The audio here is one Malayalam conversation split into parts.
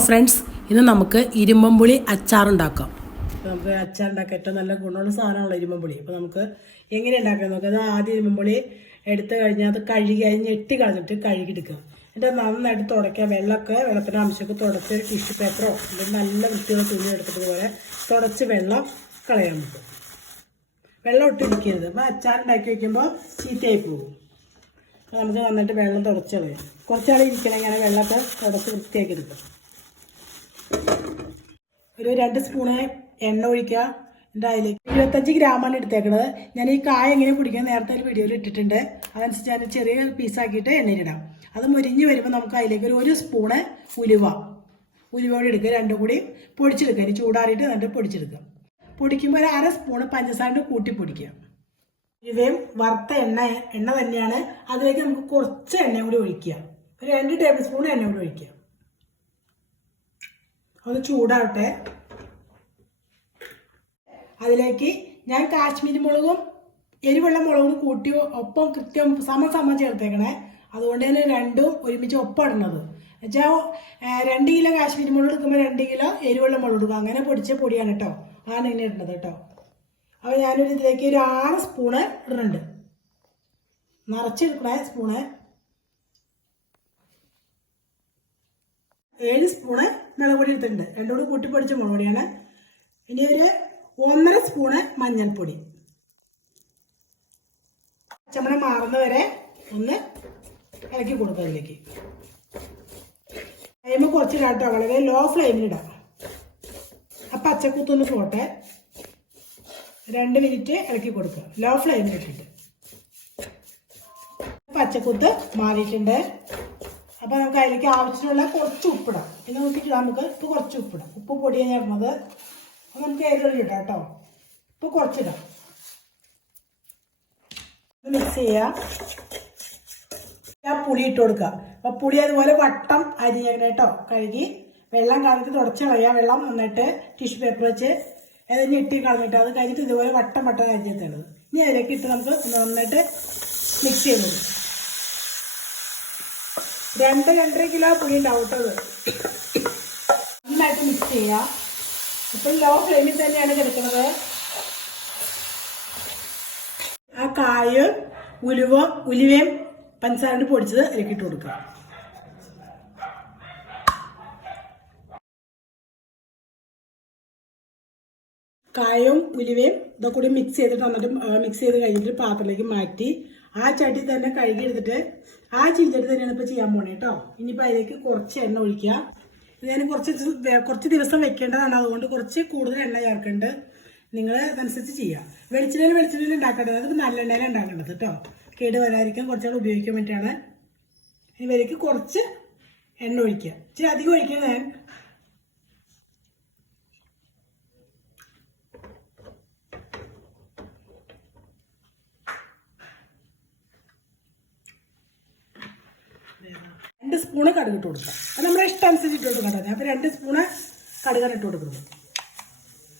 ഫ്രണ്ട്സ്, ഇന്ന് നമുക്ക് ഇരുമ്പമ്പുളി അച്ചാറുണ്ടാക്കാം. നമുക്ക് അച്ചാറുണ്ടാക്കാൻ ഏറ്റവും നല്ല ഗുണമുള്ള സാധനമുള്ള ഇരുമ്പമ്പുളി. അപ്പോൾ നമുക്ക് എങ്ങനെ ഉണ്ടാക്കാൻ നോക്കാം. അത് ആദ്യം ഇരുമ്പമ്പുളി എടുത്തു കഴിഞ്ഞാൽ അത് കഴുകി അതിന് ഞെട്ടി കളഞ്ഞിട്ട് കഴുകിയെടുക്കുക. എന്നിട്ട് നന്നായിട്ട് തുടയ്ക്കുക. വെള്ളത്തിൻ്റെ അംശമൊക്കെ തുടച്ച് ടിഷ്യൂ പേപ്പറോ അല്ലെങ്കിൽ നല്ല വൃത്തിയുള്ള തുണി എടുത്തതുപോലെ തുടച്ച് വെള്ളം കളയാൻ പറ്റും. വെള്ളം ഒട്ടിരിക്കരുത്. അപ്പോൾ അച്ചാറുണ്ടാക്കി വയ്ക്കുമ്പോൾ ചീത്തയായി പോകും. അപ്പോൾ നമുക്ക് നന്നായിട്ട് വെള്ളം തുടച്ച് കളയാം. കുറച്ചാൾ ഇരിക്കണം. ഇങ്ങനെ വെള്ളമൊക്കെ തുടച്ച് വൃത്തിയാക്കി എടുക്കും. ഒരു 2 സ്പൂണ് എണ്ണ ഒഴിക്കുക. എന്നിട്ട് അതിലേക്ക് 25 ഗ്രാമാണ് എടുത്തേക്കുന്നത്. ഞാൻ ഈ കായ എങ്ങനെ കുടിക്കാൻ നേരത്തെ ഒരു വീഡിയോയിൽ ഇട്ടിട്ടുണ്ട്. അതനുസരിച്ച് ഞാൻ ചെറിയ പീസാക്കിയിട്ട് എണ്ണയിലിടാം. അത് മുരിഞ്ഞ് വരുമ്പോൾ നമുക്ക് അതിലേക്ക് ഒരു സ്പൂണ് ഉലുവയോടെ എടുക്കുക. രണ്ടും കൂടി പൊടിച്ചെടുക്കുക. ഇനി ചൂടാറിയിട്ട് എന്നിട്ട് പൊടിച്ചെടുക്കുക. പൊടിക്കുമ്പോൾ ഒരു 1/2 സ്പൂണ് പഞ്ചസാര കൂട്ടി പൊടിക്കുക. ഇവയും വറുത്ത എണ്ണ തന്നെയാണ്. അതിലേക്ക് നമുക്ക് കുറച്ച് എണ്ണ കൂടി ഒഴിക്കുക. ഒരു 2 ടേബിൾ സ്പൂൺ എണ്ണ കൂടി ഒഴിക്കുക. ഒന്ന് ചൂടാവട്ടെ. അതിലേക്ക് ഞാൻ കാശ്മീരി മുളകും എരിവെള്ള മുളകും കൂട്ടി ഒപ്പം കൃത്യം സമ ചേർത്തേക്കണേ. അതുകൊണ്ട് തന്നെ രണ്ടും ഒരുമിച്ച് ഒപ്പം ഇടുന്നത്. എന്നുവെച്ചാൽ 2 കിലോ കാശ്മീരി മുളക് എടുക്കുമ്പോൾ 2 കിലോ എരിവെള്ള മുളക് എടുക്കുക. അങ്ങനെ പൊടിച്ച പൊടിയാണ് കേട്ടോ. ആണ് ഇങ്ങനെ ഇടുന്നത് കേട്ടോ. അപ്പോൾ ഞാനൊരു ഇതിലേക്ക് ഒരു 6 സ്പൂണ് ഇടുന്നുണ്ട്. നിറച്ചെടുക്കണേ സ്പൂണ്. 7 സ്പൂണ് മുളക് പൊടി എടുത്തിട്ടുണ്ട്. രണ്ടും കൂടി കൂട്ടി പൊടിച്ച മുളക് പൊടിയാണ്. ഇനി ഒരു 1.5 സ്പൂണ് മഞ്ഞൾപ്പൊടി. പച്ചമണം മാറുന്നവരെ ഒന്ന് ഇളക്കി കൊടുക്കുക. അതിലേക്ക് ഫ്ലെയിം കുറച്ചിടാം കേട്ടോ. വളരെ ലോ ഫ്ലെയിമിലിടാം. ആ പച്ചക്കുത്തൊന്ന് പോട്ടെ. 2 മിനിറ്റ് ഇളക്കി കൊടുക്കുക ലോ ഫ്ലെയിമിലിട്ടിട്ട്. പച്ചക്കുത്ത് മാറിയിട്ടുണ്ട്. അപ്പോൾ നമുക്ക് അതിലേക്ക് ആവശ്യമുള്ള കുറച്ച് ഉപ്പിടാം. ഇത് നോക്കിയിട്ട് നമുക്ക് ഇപ്പോൾ കുറച്ച് ഉപ്പിടാം. ഉപ്പ് പൊടിയാണ് ചേർന്നത്. അപ്പോൾ നമുക്ക് ഏതൊരു ഇടാം കേട്ടോ. ഇപ്പോൾ കുറച്ചിടാം. മിക്സ് ചെയ്യാം. പുളി ഇട്ട് കൊടുക്കുക. അപ്പോൾ പുളി അതുപോലെ വട്ടം അരിഞ്ഞേക്കണം കേട്ടോ. കഴുകി വെള്ളം കളഞ്ഞിട്ട് തുടച്ച് കളയാം. വെള്ളം നന്നായിട്ട് ടിഷ്യൂ പേപ്പർ വെച്ച് ഞെട്ടി കളഞ്ഞിട്ട് അത് കഴിഞ്ഞിട്ട് ഇതുപോലെ വട്ടം അരിഞ്ഞെത്തുന്നത്. ഇനി അതിലേക്ക് ഇട്ട് നമുക്ക് നന്നായിട്ട് മിക്സ് ചെയ്ത് കൊടുക്കും. 2-2.5 കിലോ പുളി ഉണ്ടാവും കേട്ടോ. നന്നായിട്ട് മിക്സ് ചെയ്യാം. ഇപ്പം ലോ ഫ്ലെയിമിൽ തന്നെയാണ് കിടക്കുന്നത്. ആ കായും ഉലുവയും പഞ്ചസാര പൊടിച്ചത് അതിലേക്ക് ഇട്ട് കൊടുക്കുക. കായും ഉലുവയും ഇതൊക്കെ കൂടി മിക്സ് ചെയ്തിട്ട് വന്നിട്ട് മിക്സ് ചെയ്ത് കഴിഞ്ഞിട്ട് പാത്രത്തിലേക്ക് മാറ്റി ആ ചട്ടി തന്നെ കഴുകി എടുത്തിട്ട് ആ ചീഞ്ചട്ടി തന്നെയാണ് ഇപ്പോൾ ചെയ്യാൻ പോണേ കേട്ടോ. ഇനിയിപ്പോൾ അതിലേക്ക് കുറച്ച് എണ്ണ ഒഴിക്കുക. ഇത് ഞാൻ കുറച്ച് ദിവസം വെക്കേണ്ടതാണ്. അതുകൊണ്ട് കുറച്ച് കൂടുതൽ എണ്ണ ചേർക്കേണ്ടത്. നിങ്ങൾ അതനുസരിച്ച് ചെയ്യുക. വെളിച്ചെണ്ണയിൽ ഉണ്ടാക്കേണ്ടത്. അത് നല്ലെണ്ണയിൽ ഉണ്ടാക്കേണ്ടത് കേട്ടോ. കേട് വരാതിരിക്കാൻ കുറച്ചാൾ ഉപയോഗിക്കാൻ വേണ്ടിയിട്ടാണ്. ഇവർക്ക് കുറച്ച് എണ്ണ ഒഴിക്കുക. ഇച്ചിരി അധികം ഒഴിക്കണം. ഞാൻ രണ്ട് സ്പൂണ് കടുക് ഇട്ട് കൊടുക്കാം. അത് നമ്മുടെ ഇഷ്ടം അനുസരിച്ച് ഇട്ട് കൊടുക്കാം. അപ്പോൾ 2 സ്പൂണ് കടുകാണ് ഇട്ട് കൊടുക്കുന്നത്.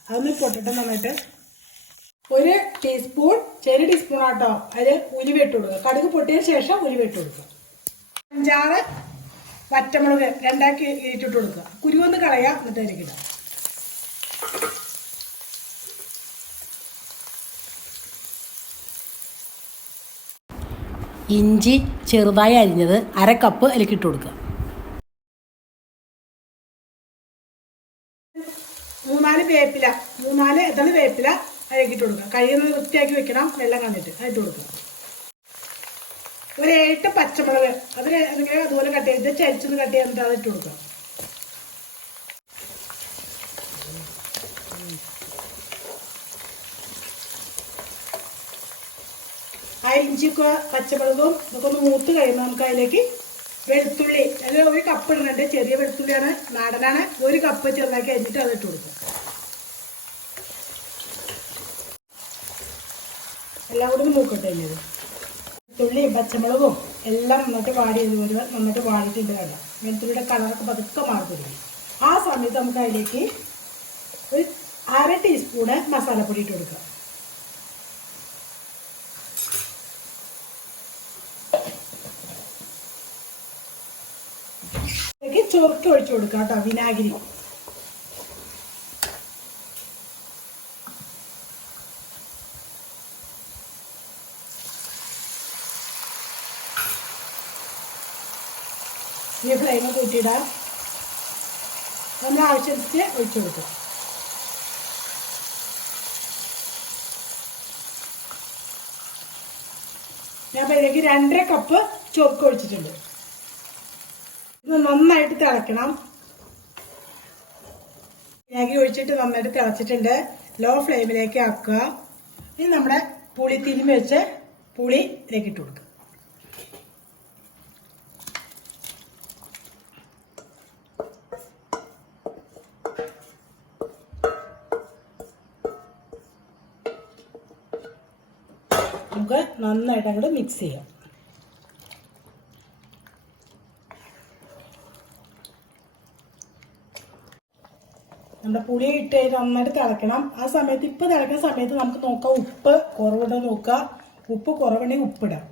അതൊന്ന് പൊട്ടിട്ട് നന്നായിട്ട് 1 ടീസ്പൂൺ ചെറിയ ടീസ്പൂൺ ആട്ടോ അതിൽ ഉലുവ ഇട്ട് കൊടുക്കുക. കടുക് പൊട്ടിയതിന് ശേഷം ഉലുവ ഇട്ട് കൊടുക്കുക. 5-6 വറ്റമുളക് 2ആക്കി ഇട്ടിട്ട് കൊടുക്കുക. കുരുവൊന്ന് കളയാം. എന്നിട്ട് അതിലേക്ക് ഇടാം. ഇഞ്ചി ചെറുതായി അരിഞ്ഞത് 1/2 കപ്പ് അതിലേക്ക് ഇട്ട് കൊടുക്കുക. 3-4 എതള് വേപ്പില അതിലേക്ക് ഇട്ട് കൊടുക്കുക. കഴുകുന്നത് വൃത്തിയാക്കി വെക്കണം. വെള്ളം കളഞ്ഞിട്ട് അതിട്ട് കൊടുക്കുക. ഒരു 7 പച്ചമുളക് അതുപോലെ കട്ട് ചെയ്തിട്ട് ചരിച്ചൊന്ന് കട്ട് ചെയ്തിട്ട് അതിട്ട് കൊടുക്കുക. ആ ഇഞ്ചിയൊക്കെ പച്ചമുളകും ഇതൊക്കെ ഒന്ന് മൂത്ത് കഴിയുമ്പോൾ നമുക്ക് അതിലേക്ക് വെളുത്തുള്ളി അതിൽ 1 കപ്പ് ഇടുന്നുണ്ട്. ചെറിയ വെളുത്തുള്ളിയാണ്, നാടനാണ്. 1 കപ്പ് ചെറുതാക്കി അരിഞ്ഞിട്ട് അതിട്ട് കൊടുക്കുക. എല്ലാം കൂടി മൂക്കട്ടെ. വെളുത്തുള്ളിയും പച്ചമുളകും എല്ലാം നന്നായിട്ട് നന്നായിട്ട് വാടിയിട്ടുണ്ട്. കണ്ട വെളുത്തുള്ളിയുടെ കളറൊക്കെ പതുക്കെ മാറി. ആ സമയത്ത് നമുക്ക് അതിലേക്ക് ഒരു 1/2 ടീസ്പൂണ് മസാലപ്പൊടി ഇട്ട് കൊടുക്കുക. ചൊറുക്ക് ഒഴിച്ചു കൊടുക്കാം കേട്ടോ, വിനാഗിരി. ഈ ഫ്ലെയിം കൂട്ടിയിടാം. നമ്മൾ ആവശ്യത്തിന് ഒഴിച്ചു കൊടുക്കാം. ഞാൻ ഇതിലേക്ക് 2.5 കപ്പ് ചൊറുക്ക് ഒഴിച്ചിട്ടുണ്ട്. ഇത് നന്നായിട്ട് തിളക്കണം. മാഗി ഒഴിച്ചിട്ട് നന്നായിട്ട് തിളച്ചിട്ടുണ്ട്. ലോ ഫ്ലെയിമിലേക്ക് ആക്കുക. ഇനി നമ്മുടെ പുളി തിരുമ്മി വെച്ച് പുളി ഇതിലേക്ക് ഇട്ട് കൊടുക്കുക. നമുക്ക് നന്നായിട്ട് അങ്ങോട്ട് മിക്സ് ചെയ്യാം. നമ്മുടെ പുളി ഇട്ട് നന്നായിട്ട് തിളക്കണം. ആ സമയത്ത് ഇപ്പം തിളക്കുന്ന സമയത്ത് നമുക്ക് നോക്കാം ഉപ്പ് കുറവുണ്ടോ നോക്കുക. ഉപ്പ് കുറവുണ്ടെങ്കിൽ ഉപ്പിടാം.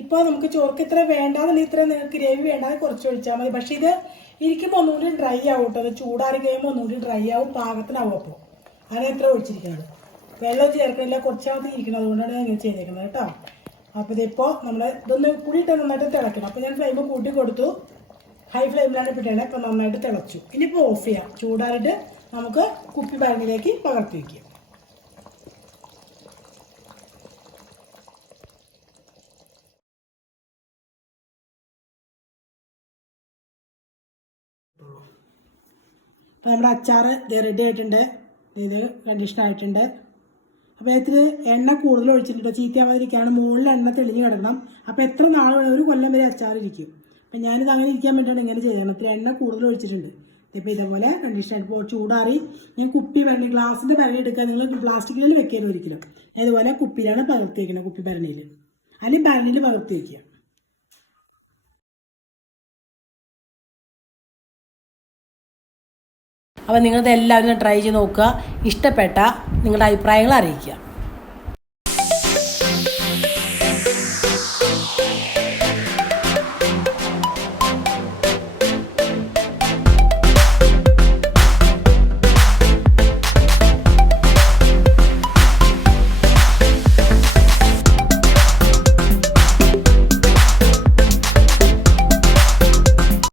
ഇപ്പോൾ നമുക്ക് ചോർക്ക് ഇത്ര വേണ്ടാന്നുണ്ടെങ്കിൽ ഇത്ര നിങ്ങൾക്ക് ഗ്രേവി വേണ്ടാതെ കുറച്ച് ഒഴിച്ചാൽ മതി. പക്ഷേ ഇത് ഇരിക്കുമ്പോൾ ഒന്നുകൂടി ഡ്രൈ ആവും കേട്ടോ. അത് ചൂടാറി കഴിയുമ്പോൾ ഒന്നുകൂടി ഡ്രൈ ആവും, പാകത്തിനാവും. അപ്പോൾ അങ്ങനെ ഇത്ര ഒഴിച്ചിരിക്കുന്നത്. വെള്ളം ചേർക്കണില്ല, കുറച്ചാമത് ഇരിക്കണം. അതുകൊണ്ടാണ് ഞാൻ ഇങ്ങനെ ചെയ്തേക്കുന്നത് കേട്ടോ. അപ്പോൾ ഇതിപ്പോൾ നമ്മൾ ഇതൊന്ന് പുളിയിട്ട് നന്നായിട്ട് തിളക്കണം. അപ്പോൾ ഞാൻ ഫ്ലെയിം കൂട്ടി കൊടുത്തു. ഹൈ ഫ്ലെയിമിലാണ് ഇട്ടിട്ടത്. ഇപ്പോൾ നന്നായിട്ട് തിളച്ചു. ഇനിയിപ്പോൾ ഓഫ് ചെയ്യാം. ചൂടാറിയിട്ട് നമുക്ക് കുപ്പി ഭരണിയിലേക്ക് പകർത്തി വയ്ക്കാം. അപ്പോൾ നമ്മുടെ അച്ചാർ ഇത് റെഡി ആയിട്ടുണ്ട്. ഇത് കണ്ടീഷൻ ആയിട്ടുണ്ട്. അപ്പോൾ ഇതിൽ എണ്ണ കൂടുതൽ ഒഴിച്ചിട്ടുണ്ട്. ചീത്തയാവാതിരിക്കാണ്. മുകളിൽ എണ്ണ തെളിഞ്ഞ് കിടക്കണം. അപ്പോൾ എത്ര നാൾ വേണം, 1 കൊല്ലം വരെ അച്ചാർ ഇരിക്കും. അപ്പം ഞാനിത് അങ്ങനെ ഇരിക്കാൻ വേണ്ടിയാണ് ഇങ്ങനെ ചെയ്തത്. ഇത്തിരി എണ്ണ കൂടുതൽ ഒഴിച്ചിട്ടുണ്ട്. ഇപ്പോൾ ഇതേപോലെ കണ്ടീഷനായിട്ട് ചൂടാറി ഞാൻ കുപ്പി ഭരണി, ഗ്ലാസിൻ്റെ ഭരണി എടുക്കുക. നിങ്ങൾ പ്ലാസ്റ്റിക്കിൽ വെക്കരുത് ഒരിക്കലും. ഇതുപോലെ കുപ്പിയിലാണ് പകർത്തി വയ്ക്കുന്നത്. കുപ്പി ഭരണിയിൽ അല്ലെങ്കിൽ ഭരണിയിൽ പകർത്തി വയ്ക്കുക. അപ്പോൾ നിങ്ങളിത് എല്ലാവരും ട്രൈ ചെയ്ത് നോക്കുക. ഇഷ്ടപ്പെട്ട നിങ്ങളുടെ അഭിപ്രായങ്ങൾ അറിയിക്കുക.